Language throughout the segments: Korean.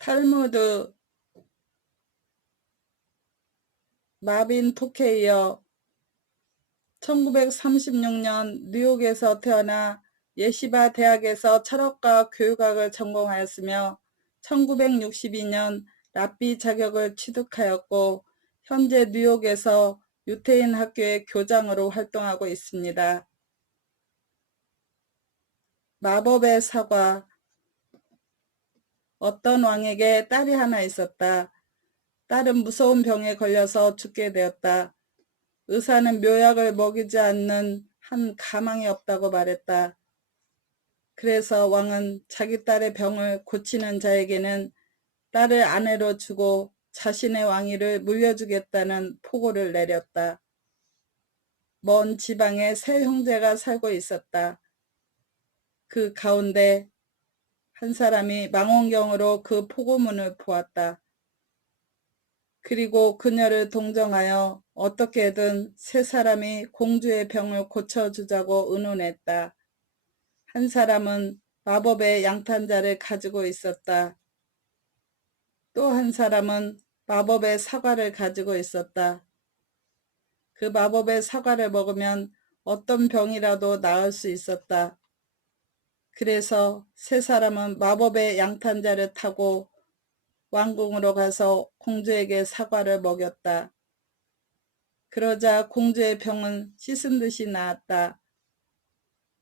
탈무드 마빈 토케이어 1936년 뉴욕에서 태어나 예시바 대학에서 철학과 교육학을 전공하였으며 1962년 랍비 자격을 취득하였고 현재 뉴욕에서 유태인 학교의 교장으로 활동하고 있습니다. 마법의 사과. 어떤 왕에게 딸이 하나 있었다. 딸은 무서운 병에 걸려서 죽게 되었다. 의사는 묘약을 먹이지 않는 한 가망이 없다고 말했다. 그래서 왕은 자기 딸의 병을 고치는 자에게는 딸을 아내로 주고 자신의 왕위를 물려주겠다는 포고를 내렸다. 먼 지방에 세 형제가 살고 있었다. 그 가운데 한 사람이 망원경으로 그 포고문을 보았다. 그리고 그녀를 동정하여 어떻게든 세 사람이 공주의 병을 고쳐주자고 의논했다. 한 사람은 마법의 양탄자를 가지고 있었다. 또 한 사람은 마법의 사과를 가지고 있었다. 그 마법의 사과를 먹으면 어떤 병이라도 나을 수 있었다. 그래서 세 사람은 마법의 양탄자를 타고 왕궁으로 가서 공주에게 사과를 먹였다. 그러자 공주의 병은 씻은 듯이 나았다.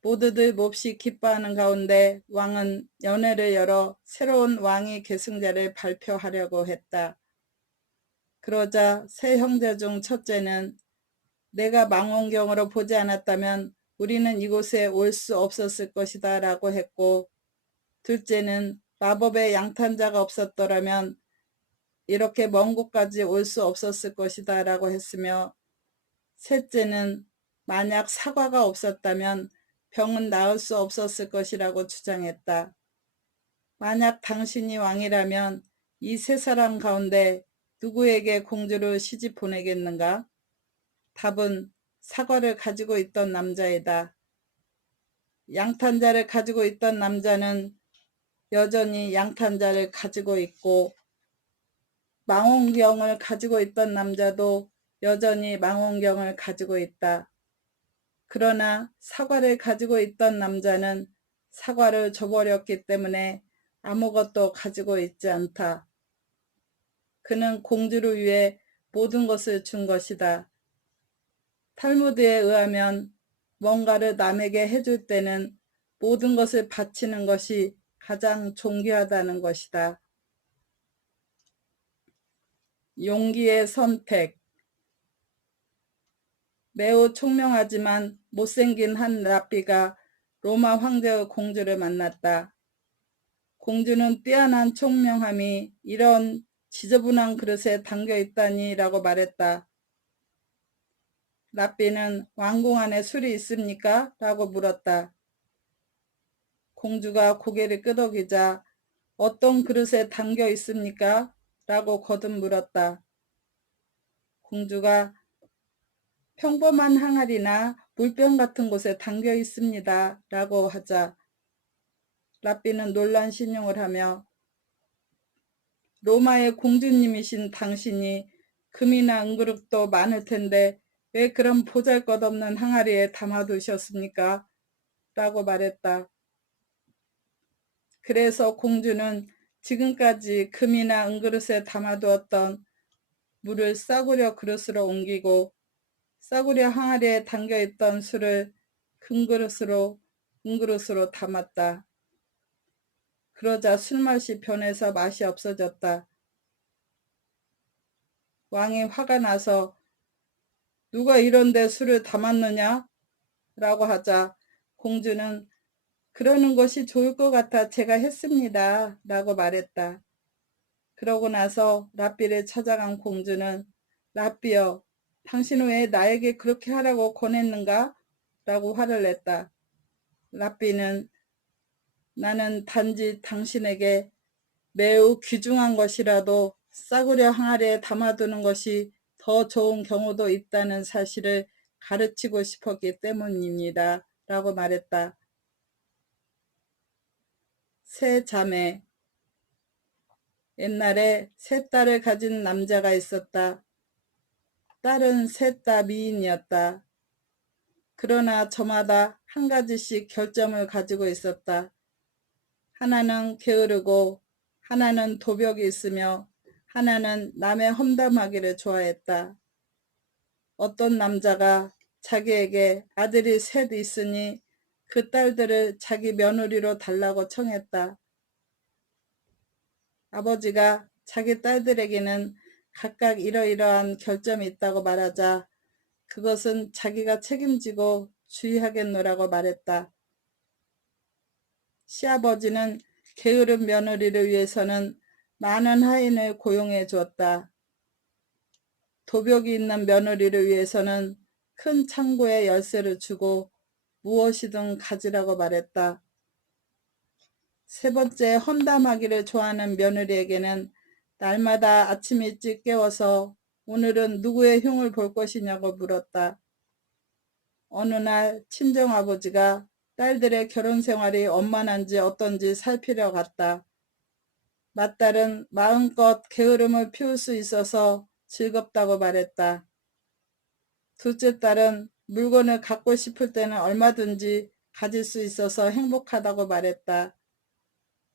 모두들 몹시 기뻐하는 가운데 왕은 연회를 열어 새로운 왕위 계승자를 발표하려고 했다. 그러자 세 형제 중 첫째는 내가 망원경으로 보지 않았다면 우리는 이곳에 올 수 없었을 것이다 라고 했고, 둘째는 마법의 양탄자가 없었더라면 이렇게 먼 곳까지 올 수 없었을 것이다 라고 했으며, 셋째는 만약 사과가 없었다면 병은 나을 수 없었을 것이라고 주장했다. 만약 당신이 왕이라면 이 세 사람 가운데 누구에게 공주를 시집 보내겠는가? 답은 사과를 가지고 있던 남자이다. 양탄자를 가지고 있던 남자는 여전히 양탄자를 가지고 있고, 망원경을 가지고 있던 남자도 여전히 망원경을 가지고 있다. 그러나 사과를 가지고 있던 남자는 사과를 줘버렸기 때문에 아무것도 가지고 있지 않다. 그는 공주를 위해 모든 것을 준 것이다. 탈무드에 의하면 뭔가를 남에게 해줄 때는 모든 것을 바치는 것이 가장 존귀하다는 것이다. 용기의 선택. 매우 총명하지만 못생긴 한 랍비가 로마 황제의 공주를 만났다. 공주는 뛰어난 총명함이 이런 지저분한 그릇에 담겨 있다니 라고 말했다. 랍비는 왕궁 안에 술이 있습니까? 라고 물었다. 공주가 고개를 끄덕이자 어떤 그릇에 담겨 있습니까? 라고 거듭 물었다. 공주가 평범한 항아리나 물병 같은 곳에 담겨 있습니다. 라고 하자 랍비는 놀란 신용을 하며 로마의 공주님이신 당신이 금이나 은그릇도 많을 텐데 왜 그런 보잘것없는 항아리에 담아두셨습니까? 라고 말했다. 그래서 공주는 지금까지 금이나 은그릇에 담아두었던 물을 싸구려 그릇으로 옮기고 싸구려 항아리에 담겨있던 술을 금그릇으로 은그릇으로 담았다. 그러자 술맛이 변해서 맛이 없어졌다. 왕이 화가 나서 누가 이런데 술을 담았느냐? 라고 하자 공주는 그러는 것이 좋을 것 같아 제가 했습니다. 라고 말했다. 그러고 나서 랍비를 찾아간 공주는 랍비여, 당신은 왜 나에게 그렇게 하라고 권했는가? 라고 화를 냈다. 랍비는 나는 단지 당신에게 매우 귀중한 것이라도 싸구려 항아리에 담아두는 것이 더 좋은 경우도 있다는 사실을 가르치고 싶었기 때문입니다. 라고 말했다. 세 자매. 옛날에 세 딸을 가진 남자가 있었다. 딸은 셋 다 미인이었다. 그러나 저마다 한 가지씩 결점을 가지고 있었다. 하나는 게으르고 하나는 도벽이 있으며 하나는 남의 험담하기를 좋아했다. 어떤 남자가 자기에게 아들이 셋 있으니 그 딸들을 자기 며느리로 달라고 청했다. 아버지가 자기 딸들에게는 각각 이러이러한 결점이 있다고 말하자 그것은 자기가 책임지고 주의하겠노라고 말했다. 시아버지는 게으른 며느리를 위해서는 많은 하인을 고용해 주었다. 도벽이 있는 며느리를 위해서는 큰 창고에 열쇠를 주고 무엇이든 가지라고 말했다. 세 번째, 험담하기를 좋아하는 며느리에게는 날마다 아침 일찍 깨워서 오늘은 누구의 흉을 볼 것이냐고 물었다. 어느 날 친정아버지가 딸들의 결혼 생활이 원만한지 어떤지 살피러 갔다. 맏딸은 마음껏 게으름을 피울 수 있어서 즐겁다고 말했다. 둘째 딸은 물건을 갖고 싶을 때는 얼마든지 가질 수 있어서 행복하다고 말했다.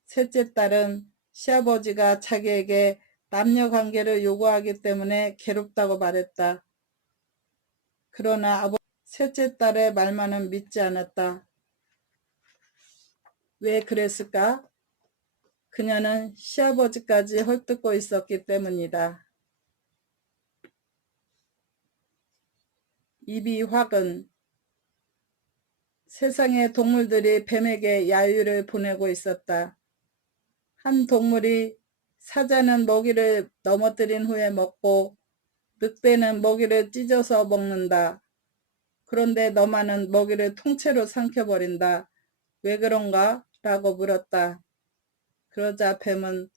셋째 딸은 시아버지가 자기에게 남녀 관계를 요구하기 때문에 괴롭다고 말했다. 그러나 셋째 딸의 말만은 믿지 않았다. 왜 그랬을까? 그녀는 시아버지까지 헐뜯고 있었기 때문이다. 이비화근. 세상의 동물들이 뱀에게 야유를 보내고 있었다. 한 동물이 사자는 먹이를 넘어뜨린 후에 먹고 늑대는 먹이를 찢어서 먹는다. 그런데 너만은 먹이를 통째로 삼켜버린다. 왜 그런가? 라고 물었다. 그러자 뱀은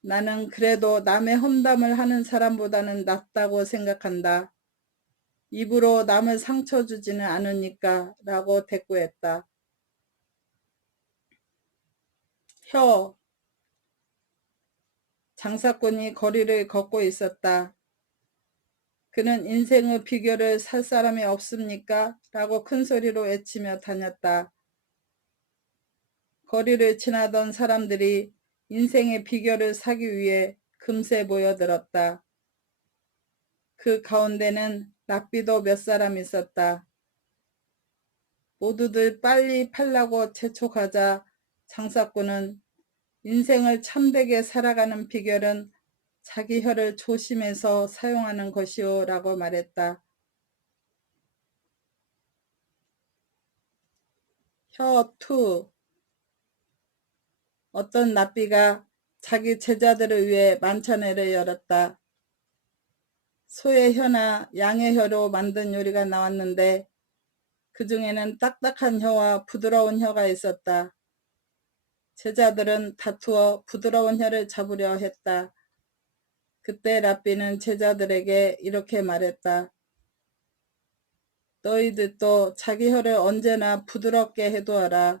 나는 그래도 남의 험담을 하는 사람보다는 낫다고 생각한다. 입으로 남을 상처 주지는 않으니까 라고 대꾸했다. 혀. 장사꾼이 거리를 걷고 있었다. 그는 인생의 비결을 살 사람이 없습니까? 라고 큰 소리로 외치며 다녔다. 거리를 지나던 사람들이 인생의 비결을 사기 위해 금세 모여들었다. 그 가운데는 랍비도 몇 사람 있었다. 모두들 빨리 팔라고 재촉하자 장사꾼은 인생을 참되게 살아가는 비결은 자기 혀를 조심해서 사용하는 것이오 라고 말했다. 혀 2. 어떤 랍비가 자기 제자들을 위해 만찬회를 열었다. 소의 혀나 양의 혀로 만든 요리가 나왔는데 그 중에는 딱딱한 혀와 부드러운 혀가 있었다. 제자들은 다투어 부드러운 혀를 잡으려 했다. 그때 랍비는 제자들에게 이렇게 말했다. 너희들도 자기 혀를 언제나 부드럽게 해두어라.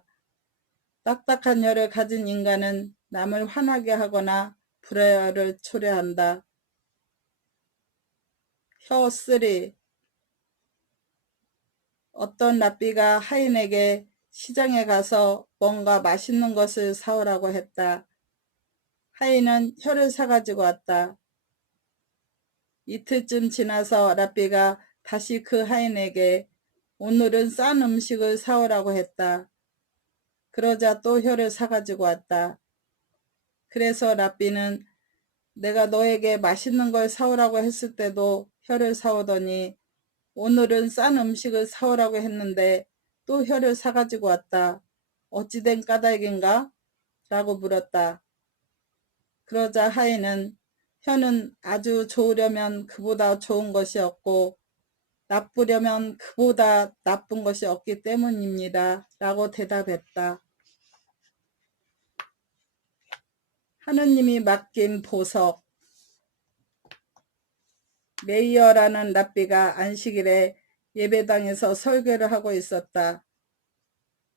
딱딱한 혀를 가진 인간은 남을 화나게 하거나 불화를 초래한다. 혀 3. 어떤 랍비가 하인에게 시장에 가서 뭔가 맛있는 것을 사오라고 했다. 하인은 혀를 사가지고 왔다. 이틀쯤 지나서 랍비가 다시 그 하인에게 오늘은 싼 음식을 사오라고 했다. 그러자 또 혀를 사가지고 왔다. 그래서 랍비는 내가 너에게 맛있는 걸 사오라고 했을 때도 혀를 사오더니 오늘은 싼 음식을 사오라고 했는데 또 혀를 사가지고 왔다. 어찌 된 까닭인가? 라고 물었다. 그러자 하인은 혀는 아주 좋으려면 그보다 좋은 것이 없고 나쁘려면 그보다 나쁜 것이 없기 때문입니다. 라고 대답했다. 하느님이 맡긴 보석. 메이어라는 랍비가 안식일에 예배당에서 설교를 하고 있었다.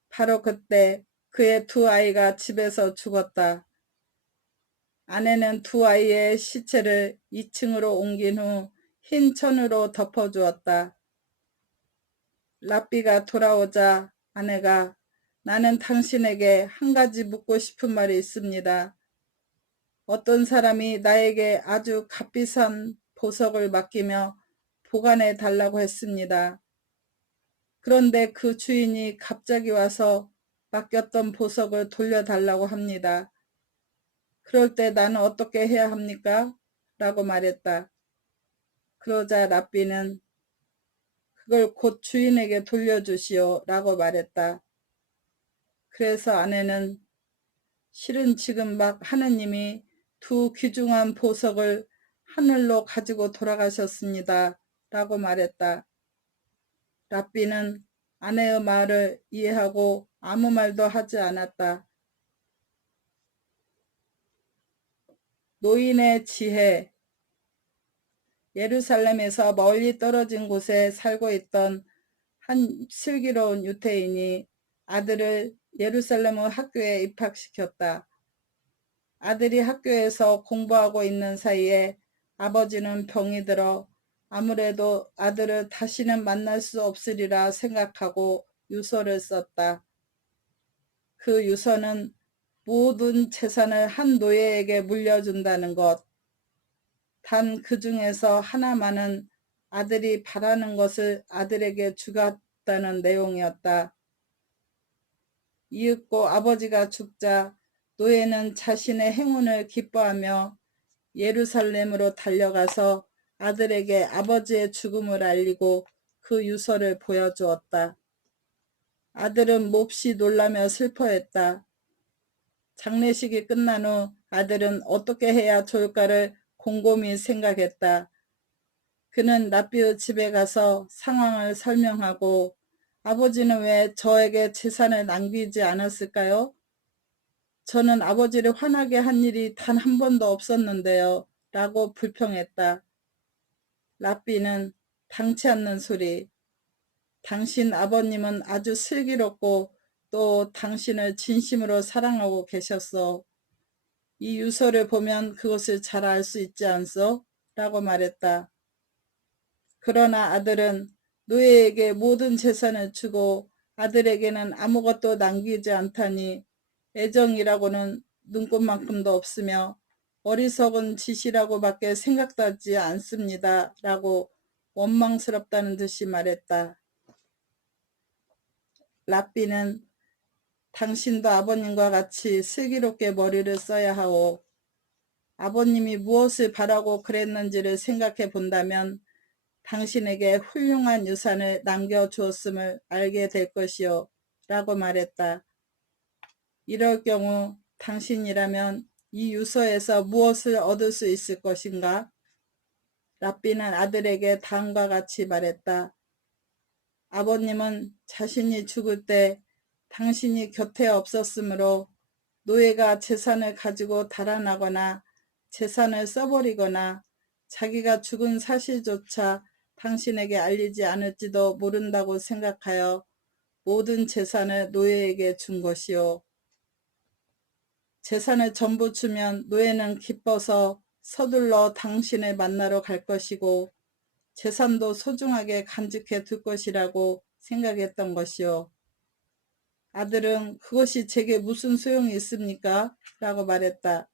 바로 그때 그의 두 아이가 집에서 죽었다. 아내는 두 아이의 시체를 2층으로 옮긴 후 흰 천으로 덮어주었다. 랍비가 돌아오자 아내가 나는 당신에게 한 가지 묻고 싶은 말이 있습니다. 어떤 사람이 나에게 아주 값비싼 보석을 맡기며 보관해 달라고 했습니다. 그런데 그 주인이 갑자기 와서 맡겼던 보석을 돌려달라고 합니다. 그럴 때 나는 어떻게 해야 합니까? 라고 말했다. 그러자 랍비는 그걸 곧 주인에게 돌려주시오 라고 말했다. 그래서 아내는 실은 지금 막 하느님이 두 귀중한 보석을 하늘로 가지고 돌아가셨습니다 라고 말했다. 랍비는 아내의 말을 이해하고 아무 말도 하지 않았다. 노인의 지혜. 예루살렘에서 멀리 떨어진 곳에 살고 있던 한 슬기로운 유태인이 아들을 예루살렘의 학교에 입학시켰다. 아들이 학교에서 공부하고 있는 사이에 아버지는 병이 들어 아무래도 아들을 다시는 만날 수 없으리라 생각하고 유서를 썼다. 그 유서는 모든 재산을 한 노예에게 물려준다는 것, 단 그 중에서 하나만은 아들이 바라는 것을 아들에게 주겠다는 내용이었다. 이윽고 아버지가 죽자 노예는 자신의 행운을 기뻐하며 예루살렘으로 달려가서 아들에게 아버지의 죽음을 알리고 그 유서를 보여주었다. 아들은 몹시 놀라며 슬퍼했다. 장례식이 끝난 후 아들은 어떻게 해야 좋을까를 곰곰이 생각했다. 그는 랍비의 집에 가서 상황을 설명하고 아버지는 왜 저에게 재산을 남기지 않았을까요? 저는 아버지를 화나게 한 일이 단 한 번도 없었는데요. 라고 불평했다. 랍비는 당치 않는 소리. 당신 아버님은 아주 슬기롭고 또 당신을 진심으로 사랑하고 계셨어. 이 유서를 보면 그것을 잘 알 수 있지 않소? 라고 말했다. 그러나 아들은 노예에게 모든 재산을 주고 아들에게는 아무것도 남기지 않다니 애정이라고는 눈꼽만큼도 없으며 어리석은 짓이라고밖에 생각나지 않습니다. 라고 원망스럽다는 듯이 말했다. 랍비는 당신도 아버님과 같이 슬기롭게 머리를 써야 하오. 아버님이 무엇을 바라고 그랬는지를 생각해 본다면 당신에게 훌륭한 유산을 남겨주었음을 알게 될 것이요. 라고 말했다. 이럴 경우 당신이라면 이 유서에서 무엇을 얻을 수 있을 것인가? 랍비는 아들에게 다음과 같이 말했다. 아버님은 자신이 죽을 때 당신이 곁에 없었으므로 노예가 재산을 가지고 달아나거나 재산을 써버리거나 자기가 죽은 사실조차 당신에게 알리지 않을지도 모른다고 생각하여 모든 재산을 노예에게 준 것이요. 재산을 전부 주면 노예는 기뻐서 서둘러 당신을 만나러 갈 것이고 재산도 소중하게 간직해 둘 것이라고 생각했던 것이요. 아들은 그것이 제게 무슨 소용이 있습니까? 라고 말했다.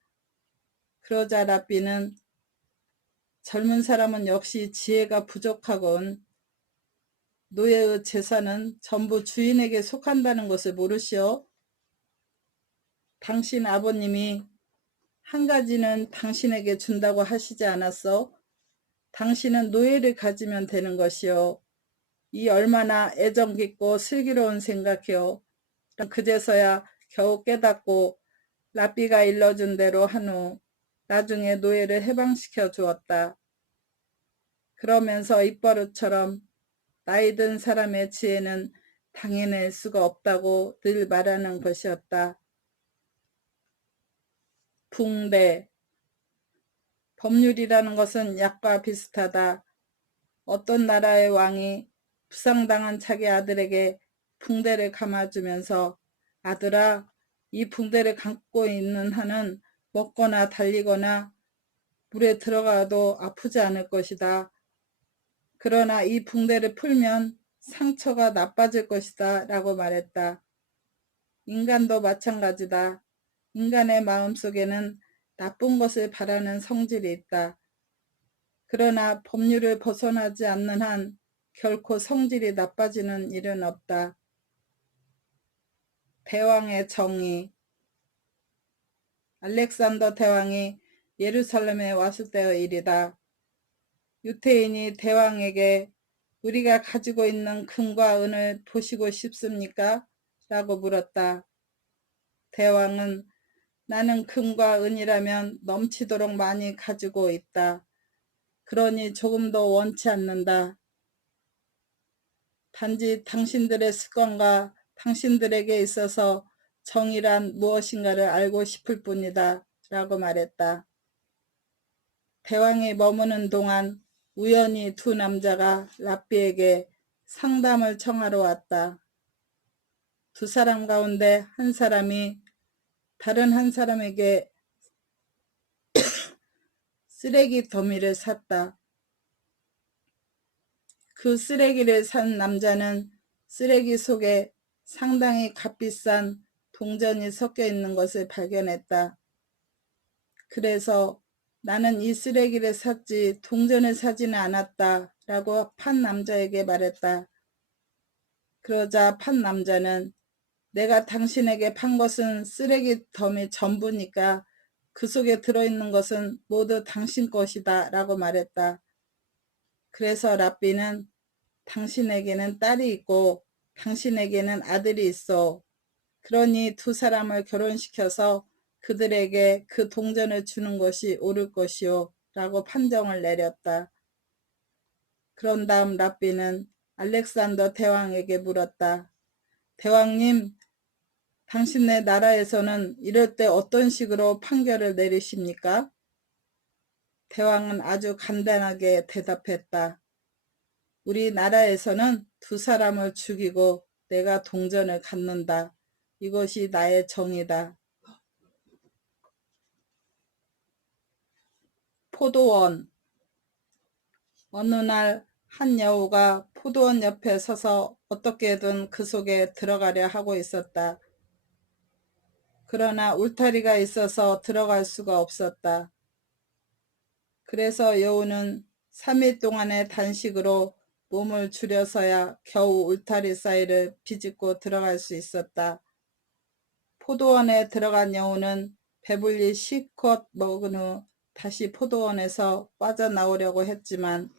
그러자 랍비는 젊은 사람은 역시 지혜가 부족하건 노예의 재산은 전부 주인에게 속한다는 것을 모르시오? 당신 아버님이 한 가지는 당신에게 준다고 하시지 않았어? 당신은 노예를 가지면 되는 것이요. 이 얼마나 애정 깊고 슬기로운 생각이요. 그제서야 겨우 깨닫고 랍비가 일러준 대로 한 후 나중에 노예를 해방시켜 주었다. 그러면서 입버릇처럼 나이 든 사람의 지혜는 당해낼 수가 없다고 늘 말하는 것이었다. 붕대. 법률이라는 것은 약과 비슷하다. 어떤 나라의 왕이 부상당한 자기 아들에게 붕대를 감아주면서 아들아, 이 붕대를 감고 있는 한은 먹거나 달리거나 물에 들어가도 아프지 않을 것이다. 그러나 이 붕대를 풀면 상처가 나빠질 것이다 라고 말했다. 인간도 마찬가지다. 인간의 마음속에는 나쁜 것을 바라는 성질이 있다. 그러나 법률을 벗어나지 않는 한 결코 성질이 나빠지는 일은 없다. 대왕의 정의. 알렉산더 대왕이 예루살렘에 왔을 때의 일이다. 유태인이 대왕에게 우리가 가지고 있는 금과 은을 보시고 싶습니까? 라고 물었다. 대왕은 나는 금과 은이라면 넘치도록 많이 가지고 있다. 그러니 조금도 원치 않는다. 단지 당신들의 습관과 당신들에게 있어서 정의란 무엇인가를 알고 싶을 뿐이다. 라고 말했다. 대왕이 머무는 동안 우연히 두 남자가 랍비에게 상담을 청하러 왔다. 두 사람 가운데 한 사람이 다른 한 사람에게 쓰레기 더미를 샀다. 그 쓰레기를 산 남자는 쓰레기 속에 상당히 값비싼 동전이 섞여 있는 것을 발견했다. 그래서 나는 이 쓰레기를 샀지 동전을 사지는 않았다 라고 판 남자에게 말했다. 그러자 판 남자는 내가 당신에게 판 것은 쓰레기 더미 전부니까 그 속에 들어있는 것은 모두 당신 것이다 라고 말했다. 그래서 랍비는 당신에게는 딸이 있고 당신에게는 아들이 있어. 그러니 두 사람을 결혼시켜서 그들에게 그 동전을 주는 것이 옳을 것이요 라고 판정을 내렸다. 그런 다음 랍비는 알렉산더 대왕에게 물었다. 대왕님, 당신네 나라에서는 이럴 때 어떤 식으로 판결을 내리십니까? 대왕은 아주 간단하게 대답했다. 우리나라에서는 두 사람을 죽이고 내가 동전을 갖는다. 이것이 나의 정의다. 포도원. 어느 날 한 여우가 포도원 옆에 서서 어떻게든 그 속에 들어가려 하고 있었다. 그러나 울타리가 있어서 들어갈 수가 없었다. 그래서 여우는 3일 동안의 단식으로 몸을 줄여서야 겨우 울타리 사이를 비집고 들어갈 수 있었다. 포도원에 들어간 여우는 배불리 실컷 먹은 후 다시 포도원에서 빠져나오려고 했지만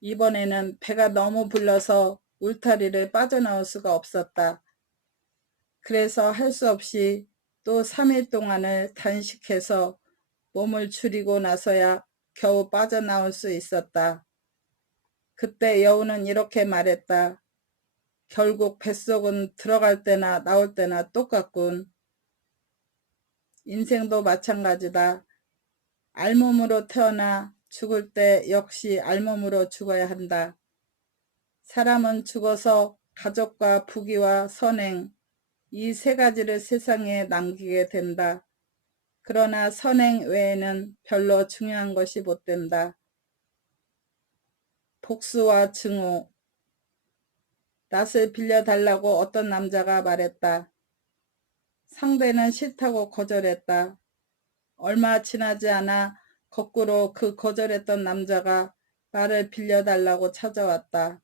이번에는 배가 너무 불러서 울타리를 빠져나올 수가 없었다. 그래서 할 수 없이 또 3일 동안을 단식해서 몸을 줄이고 나서야 겨우 빠져나올 수 있었다. 그때 여우는 이렇게 말했다. 결국 뱃속은 들어갈 때나 나올 때나 똑같군. 인생도 마찬가지다. 알몸으로 태어나 죽을 때 역시 알몸으로 죽어야 한다. 사람은 죽어서 가족과 부귀와 선행, 이 세 가지를 세상에 남기게 된다. 그러나 선행 외에는 별로 중요한 것이 못 된다. 복수와 증오. 낯을 빌려달라고 어떤 남자가 말했다. 상대는 싫다고 거절했다. 얼마 지나지 않아 거꾸로 그 거절했던 남자가 말을 빌려달라고 찾아왔다.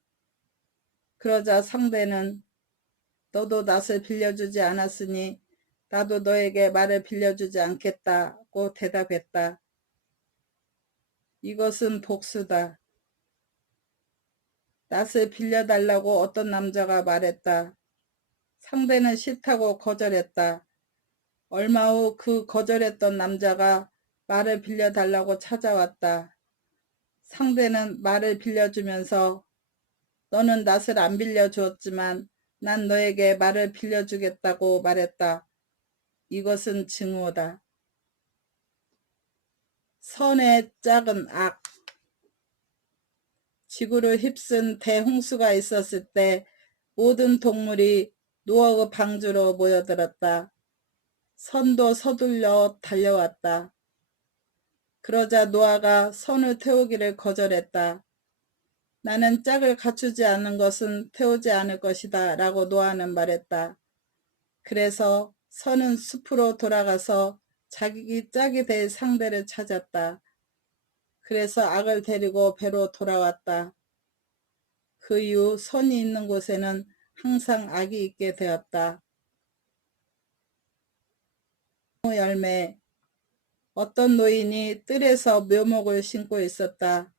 그러자 상대는 너도 낯을 빌려주지 않았으니 나도 너에게 말을 빌려주지 않겠다고 대답했다. 이것은 복수다. 낯을 빌려달라고 어떤 남자가 말했다. 상대는 싫다고 거절했다. 얼마 후 그 거절했던 남자가 말을 빌려달라고 찾아왔다. 상대는 말을 빌려주면서 너는 낯을 안 빌려주었지만 난 너에게 말을 빌려주겠다고 말했다. 이것은 증오다. 선의 작은 악. 지구를 휩쓴 대홍수가 있었을 때 모든 동물이 노아의 방주로 모여들었다. 선도 서둘러 달려왔다. 그러자 노아가 선을 태우기를 거절했다. 나는 짝을 갖추지 않은 것은 태우지 않을 것이다 라고 노아는 말했다. 그래서 선은 숲으로 돌아가서 자기 짝이 될 상대를 찾았다. 그래서 악을 데리고 배로 돌아왔다. 그 이후 선이 있는 곳에는 항상 악이 있게 되었다. 열매. 어떤 노인이 뜰에서 묘목을 심고 있었다.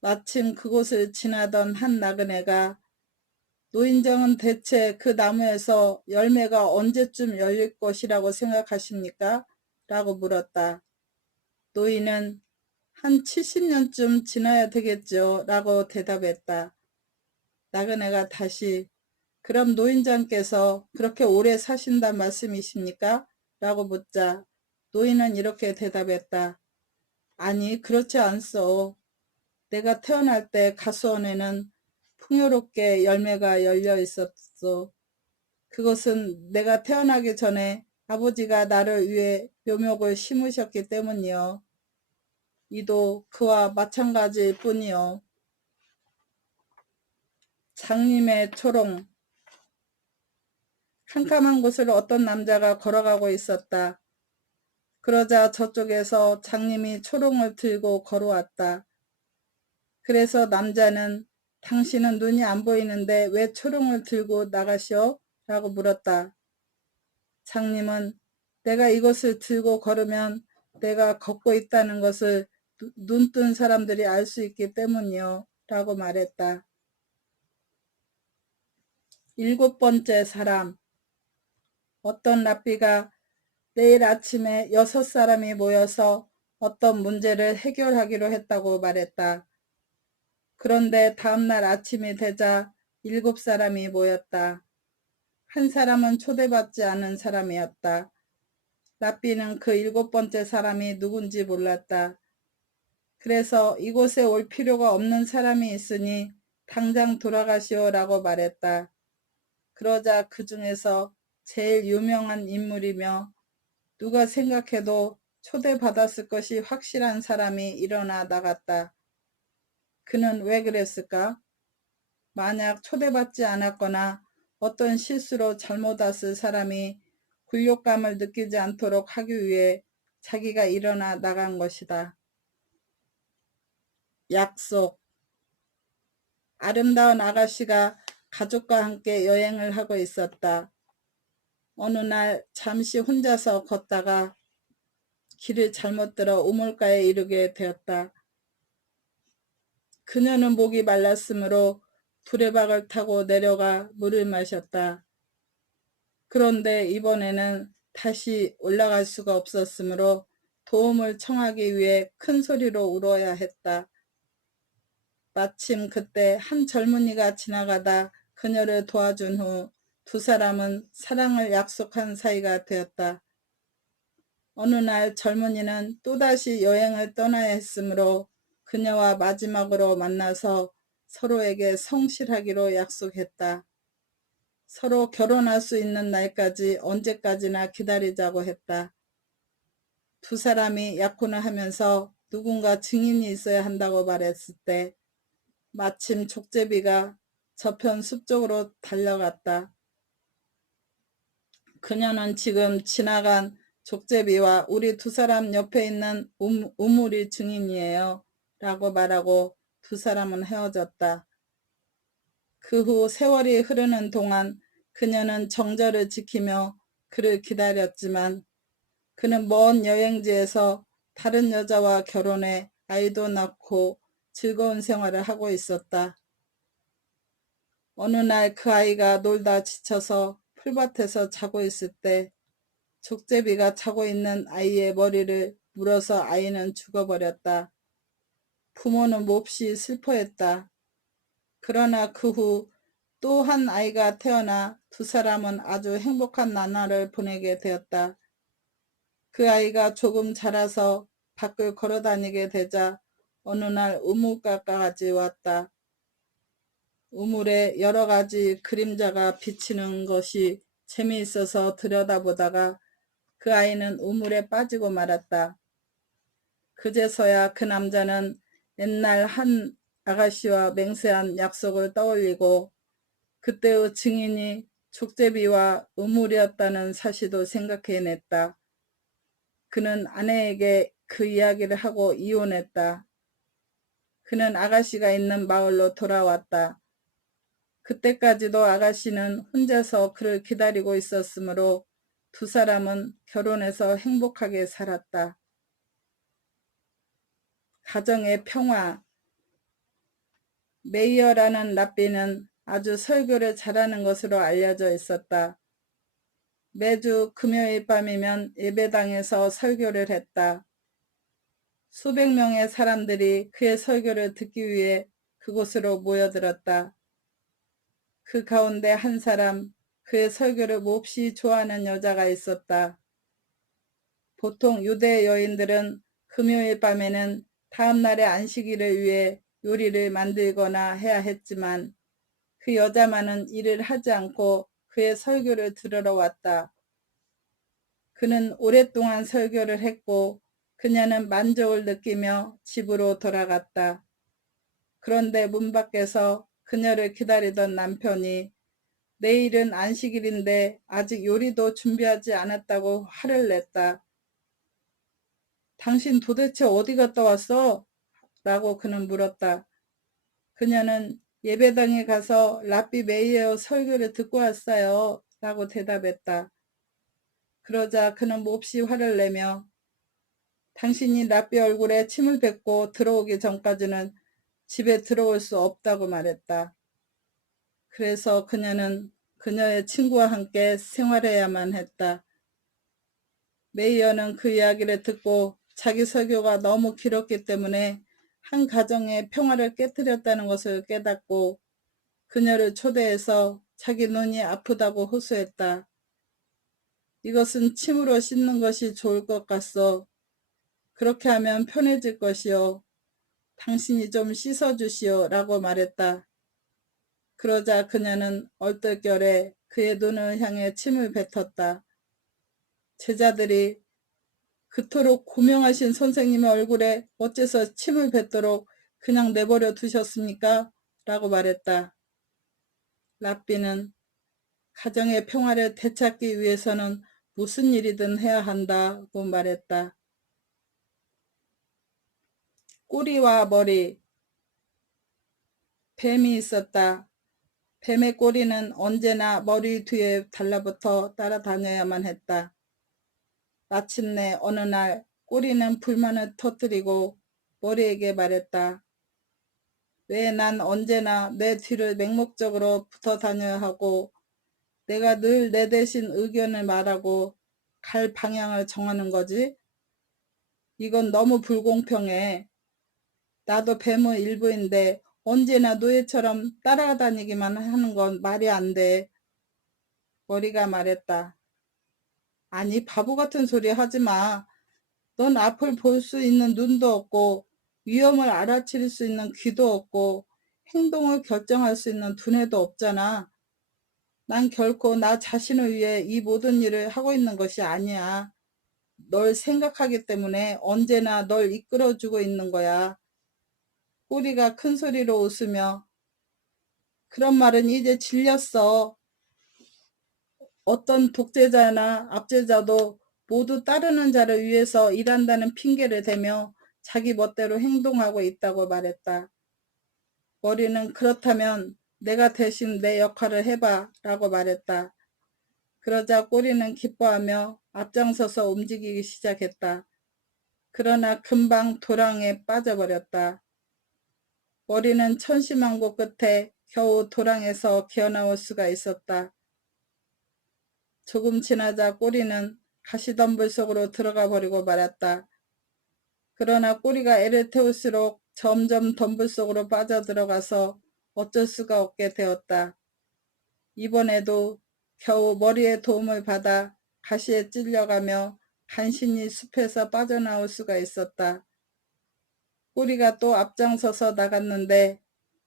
마침 그곳을 지나던 한 나그네가 노인정은 대체 그 나무에서 열매가 언제쯤 열릴 것이라고 생각하십니까? 라고 물었다. 노인은 한 70년쯤 지나야 되겠죠 라고 대답했다. 나그네가 다시 그럼 노인장께서 그렇게 오래 사신단 말씀이십니까? 라고 묻자 노인은 이렇게 대답했다. 아니 그렇지 않소. 내가 태어날 때 가수원에는 풍요롭게 열매가 열려 있었소. 그것은 내가 태어나기 전에 아버지가 나를 위해 묘목을 심으셨기 때문이요. 이도 그와 마찬가지일 뿐이요. 장님의 초롱. 캄캄한 곳을 어떤 남자가 걸어가고 있었다. 그러자 저쪽에서 장님이 초롱을 들고 걸어왔다. 그래서 남자는 당신은 눈이 안 보이는데 왜 초롱을 들고 나가시오? 라고 물었다. 장님은 내가 이것을 들고 걸으면 내가 걷고 있다는 것을 눈뜬 사람들이 알 수 있기 때문이요. 라고 말했다. 7번째 사람. 어떤 랍비가 내일 아침에 6사람이 모여서 어떤 문제를 해결하기로 했다고 말했다. 그런데 다음날 아침이 되자 7사람이 모였다. 한 사람은 초대받지 않은 사람이었다. 랍비는 그 7번째 사람이 누군지 몰랐다. 그래서 이곳에 올 필요가 없는 사람이 있으니 당장 돌아가시오라고 말했다. 그러자 그 중에서 제일 유명한 인물이며 누가 생각해도 초대받았을 것이 확실한 사람이 일어나 나갔다. 그는 왜 그랬을까? 만약 초대받지 않았거나 어떤 실수로 잘못 왔을 사람이 굴욕감을 느끼지 않도록 하기 위해 자기가 일어나 나간 것이다. 약속. 아름다운 아가씨가 가족과 함께 여행을 하고 있었다. 어느 날 잠시 혼자서 걷다가 길을 잘못 들어 우물가에 이르게 되었다. 그녀는 목이 말랐으므로 두레박을 타고 내려가 물을 마셨다. 그런데 이번에는 다시 올라갈 수가 없었으므로 도움을 청하기 위해 큰 소리로 울어야 했다. 마침 그때 한 젊은이가 지나가다 그녀를 도와준 후 두 사람은 사랑을 약속한 사이가 되었다. 어느 날 젊은이는 또다시 여행을 떠나야 했으므로 그녀와 마지막으로 만나서 서로에게 성실하기로 약속했다. 서로 결혼할 수 있는 날까지 언제까지나 기다리자고 했다. 두 사람이 약혼을 하면서 누군가 증인이 있어야 한다고 말했을 때 마침 족제비가 저편 숲 쪽으로 달려갔다. 그녀는 지금 지나간 족제비와 우리 두 사람 옆에 있는 우물이 증인이에요. 라고 말하고 두 사람은 헤어졌다. 그 후 세월이 흐르는 동안 그녀는 정절을 지키며 그를 기다렸지만 그는 먼 여행지에서 다른 여자와 결혼해 아이도 낳고 즐거운 생활을 하고 있었다. 어느 날 그 아이가 놀다 지쳐서 풀밭에서 자고 있을 때 족제비가 자고 있는 아이의 머리를 물어서 아이는 죽어버렸다. 부모는 몹시 슬퍼했다. 그러나 그 후 또 한 아이가 태어나 두 사람은 아주 행복한 나날을 보내게 되었다. 그 아이가 조금 자라서 밖을 걸어다니게 되자 어느 날 우물가까지 왔다. 우물에 여러 가지 그림자가 비치는 것이 재미있어서 들여다보다가 그 아이는 우물에 빠지고 말았다. 그제서야 그 남자는 옛날 한 아가씨와 맹세한 약속을 떠올리고 그때의 증인이 족제비와 우물이었다는 사실도 생각해냈다. 그는 아내에게 그 이야기를 하고 이혼했다. 그는 아가씨가 있는 마을로 돌아왔다. 그때까지도 아가씨는 혼자서 그를 기다리고 있었으므로 두 사람은 결혼해서 행복하게 살았다. 가정의 평화. 메이어라는 랍비는 아주 설교를 잘하는 것으로 알려져 있었다. 매주 금요일 밤이면 예배당에서 설교를 했다. 수백 명의 사람들이 그의 설교를 듣기 위해 그곳으로 모여들었다. 그 가운데 한 사람, 그의 설교를 몹시 좋아하는 여자가 있었다. 보통 유대 여인들은 금요일 밤에는 다음 날의 안식일을 위해 요리를 만들거나 해야 했지만 그 여자만은 일을 하지 않고 그의 설교를 들으러 왔다. 그는 오랫동안 설교를 했고 그녀는 만족을 느끼며 집으로 돌아갔다. 그런데 문 밖에서 그녀를 기다리던 남편이 내일은 안식일인데 아직 요리도 준비하지 않았다고 화를 냈다. 당신 도대체 어디 갔다 왔어? 라고 그는 물었다. 그녀는 예배당에 가서 랍비 메이어 설교를 듣고 왔어요. 라고 대답했다. 그러자 그는 몹시 화를 내며 당신이 랍비 얼굴에 침을 뱉고 들어오기 전까지는 집에 들어올 수 없다고 말했다. 그래서 그녀는 그녀의 친구와 함께 생활해야만 했다. 메이어는 그 이야기를 듣고 자기 설교가 너무 길었기 때문에 한 가정의 평화를 깨뜨렸다는 것을 깨닫고 그녀를 초대해서 자기 눈이 아프다고 호소했다. 이것은 침으로 씻는 것이 좋을 것 같소. 그렇게 하면 편해질 것이요. 당신이 좀 씻어주시오 라고 말했다. 그러자 그녀는 얼떨결에 그의 눈을 향해 침을 뱉었다. 제자들이 그토록 고명하신 선생님의 얼굴에 어째서 침을 뱉도록 그냥 내버려 두셨습니까? 라고 말했다. 랍비는 가정의 평화를 되찾기 위해서는 무슨 일이든 해야 한다고 말했다. 꼬리와 머리. 뱀이 있었다. 뱀의 꼬리는 언제나 머리 뒤에 달라붙어 따라다녀야만 했다. 마침내 어느 날 꼬리는 불만을 터뜨리고 머리에게 말했다. 왜 난 언제나 내 뒤를 맹목적으로 붙어 다녀야 하고 내가 늘 내 대신 의견을 말하고 갈 방향을 정하는 거지? 이건 너무 불공평해. 나도 뱀의 일부인데 언제나 노예처럼 따라다니기만 하는 건 말이 안 돼. 머리가 말했다. 아니 바보 같은 소리 하지 마. 넌 앞을 볼 수 있는 눈도 없고 위험을 알아챌 수 있는 귀도 없고 행동을 결정할 수 있는 두뇌도 없잖아. 난 결코 나 자신을 위해 이 모든 일을 하고 있는 것이 아니야. 널 생각하기 때문에 언제나 널 이끌어주고 있는 거야. 꼬리가 큰 소리로 웃으며 그런 말은 이제 질렸어. 어떤 독재자나 압제자도 모두 따르는 자를 위해서 일한다는 핑계를 대며 자기 멋대로 행동하고 있다고 말했다. 머리는 그렇다면 내가 대신 내 역할을 해봐 라고 말했다. 그러자 꼬리는 기뻐하며 앞장서서 움직이기 시작했다. 그러나 금방 도랑에 빠져버렸다. 머리는 천시만고 끝에 겨우 도랑에서 기어나올 수가 있었다. 조금 지나자 꼬리는 가시덤불 속으로 들어가 버리고 말았다. 그러나 꼬리가 애를 태울수록 점점 덤불 속으로 빠져들어가서 어쩔 수가 없게 되었다. 이번에도 겨우 머리의 도움을 받아 가시에 찔려가며 간신히 숲에서 빠져나올 수가 있었다. 꼬리가 또 앞장서서 나갔는데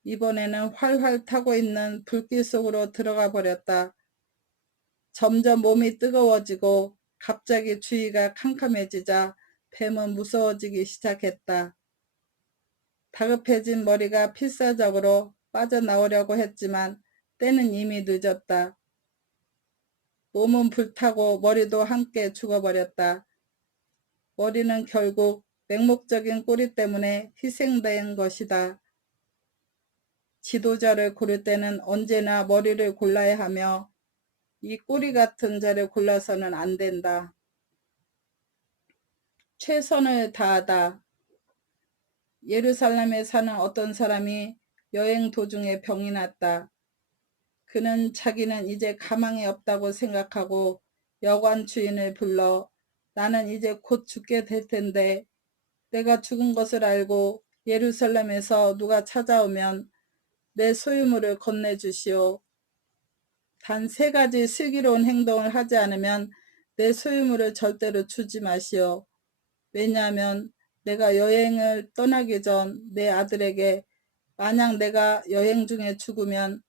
이번에는 활활 타고 있는 불길 속으로 들어가 버렸다. 점점 몸이 뜨거워지고 갑자기 주위가 캄캄해지자 뱀은 무서워지기 시작했다. 다급해진 머리가 필사적으로 빠져나오려고 했지만 때는 이미 늦었다. 몸은 불타고 머리도 함께 죽어버렸다. 머리는 결국 맹목적인 꼬리 때문에 희생된 것이다. 지도자를 고를 때는 언제나 머리를 골라야 하며 이 꼬리 같은 자를 골라서는 안 된다. 최선을 다하다. 예루살렘에 사는 어떤 사람이 여행 도중에 병이 났다. 그는 자기는 이제 가망이 없다고 생각하고 여관 주인을 불러 나는 이제 곧 죽게 될 텐데 내가 죽은 것을 알고 예루살렘에서 누가 찾아오면 내 소유물을 건네주시오. 단 3가지 슬기로운 행동을 하지 않으면 내 소유물을 절대로 주지 마시오. 왜냐하면 내가 여행을 떠나기 전 내 아들에게 만약 내가 여행 중에 죽으면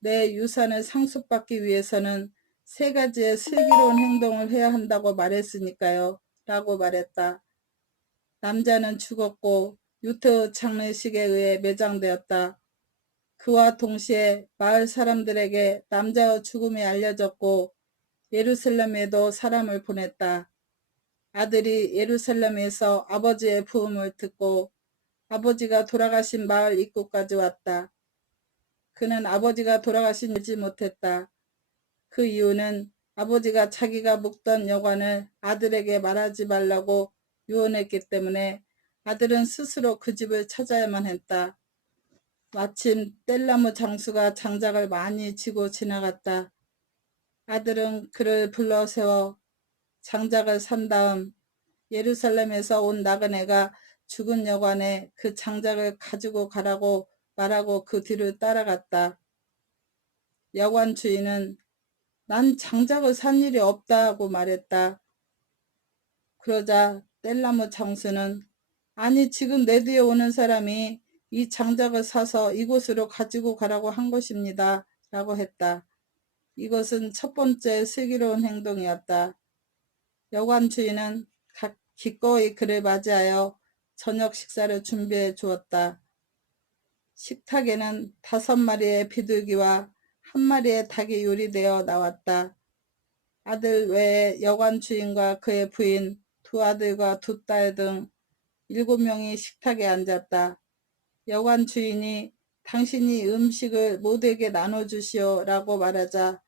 내 유산을 상속받기 위해서는 3가지의 슬기로운 행동을 해야 한다고 말했으니까요. 라고 말했다. 남자는 죽었고 유태 장례식에 의해 매장되었다. 그와 동시에 마을 사람들에게 남자의 죽음이 알려졌고 예루살렘에도 사람을 보냈다. 아들이 예루살렘에서 아버지의 부음을 듣고 아버지가 돌아가신 마을 입구까지 왔다. 그는 아버지가 돌아가신 줄 알지 못했다. 그 이유는 아버지가 자기가 묵던 여관을 아들에게 말하지 말라고 유언했기 때문에 아들은 스스로 그 집을 찾아야만 했다. 마침 뗄나무 장수가 장작을 많이 지고 지나갔다. 아들은 그를 불러 세워 장작을 산 다음 예루살렘에서 온 나그네가 죽은 여관에 그 장작을 가지고 가라고 말하고 그 뒤를 따라갔다. 여관 주인은 난 장작을 산 일이 없다고 말했다. 그러자 뗄나무 장수는 아니 지금 내 뒤에 오는 사람이 이 장작을 사서 이곳으로 가지고 가라고 한 것입니다. 라고 했다. 이것은 첫 번째 슬기로운 행동이었다. 여관 주인은 기꺼이 그를 맞이하여 저녁 식사를 준비해 주었다. 식탁에는 5마리의 비둘기와 1마리의 닭이 요리되어 나왔다. 아들 외에 여관 주인과 그의 부인, 2아들과 2딸 등 7명이 식탁에 앉았다. 여관 주인이 당신이 음식을 모두에게 나눠주시오 라고 말하자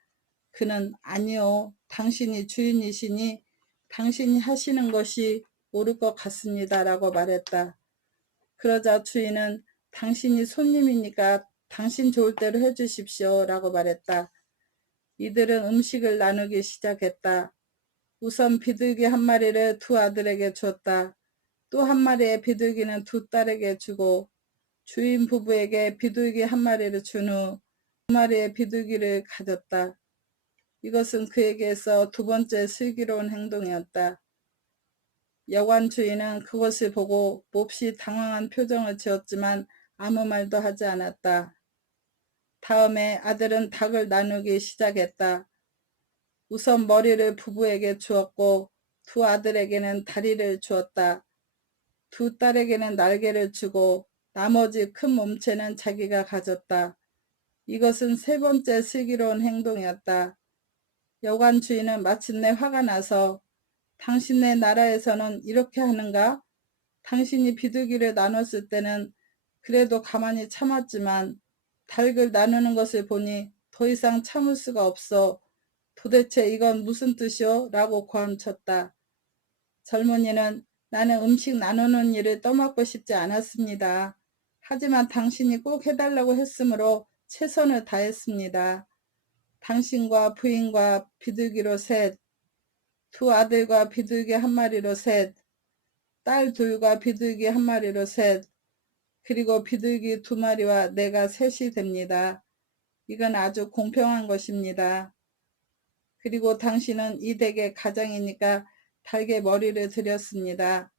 그는 아니요, 당신이 주인이시니 당신이 하시는 것이 옳을 것 같습니다 라고 말했다. 그러자 주인은 당신이 손님이니까 당신 좋을 대로 해주십시오 라고 말했다. 이들은 음식을 나누기 시작했다. 우선 비둘기 1마리를 2아들에게 줬다. 또 1마리의 비둘기는 2딸에게 주고 주인 부부에게 비둘기 1마리를 준 후 2마리의 비둘기를 가졌다. 이것은 그에게서 2번째 슬기로운 행동이었다. 여관 주인은 그것을 보고 몹시 당황한 표정을 지었지만 아무 말도 하지 않았다. 다음에 아들은 닭을 나누기 시작했다. 우선 머리를 부부에게 주었고 2아들에게는 다리를 주었다. 2딸에게는 날개를 주고 나머지 큰 몸체는 자기가 가졌다. 이것은 3번째 슬기로운 행동이었다. 여관 주인은 마침내 화가 나서 당신네 나라에서는 이렇게 하는가? 당신이 비둘기를 나눴을 때는 그래도 가만히 참았지만 닭을 나누는 것을 보니 더 이상 참을 수가 없어. 도대체 이건 무슨 뜻이오? 라고 고함쳤다. 젊은이는 나는 음식 나누는 일을 떠맡고 싶지 않았습니다. 하지만 당신이 꼭 해달라고 했으므로 최선을 다했습니다. 당신과 부인과 비둘기로 셋, 2아들과 비둘기 1마리로 셋, 딸 2과 비둘기 1마리로 셋, 그리고 비둘기 2마리와 내가 셋이 됩니다. 이건 아주 공평한 것입니다. 그리고 당신은 이 댁의 가장이니까 닭의 머리를 드렸습니다.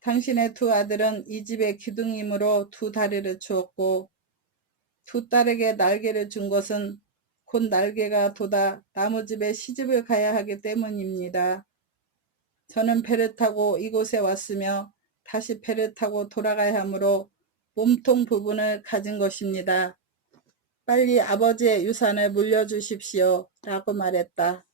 당신의 2아들은 이 집의 기둥이므로 2다리를 주었고 2딸에게 날개를 준 것은 곧 날개가 돋아 나무집에 시집을 가야 하기 때문입니다. 저는 배를 타고 이곳에 왔으며 다시 배를 타고 돌아가야 하므로 몸통 부분을 가진 것입니다. 빨리 아버지의 유산을 물려주십시오. 라고 말했다.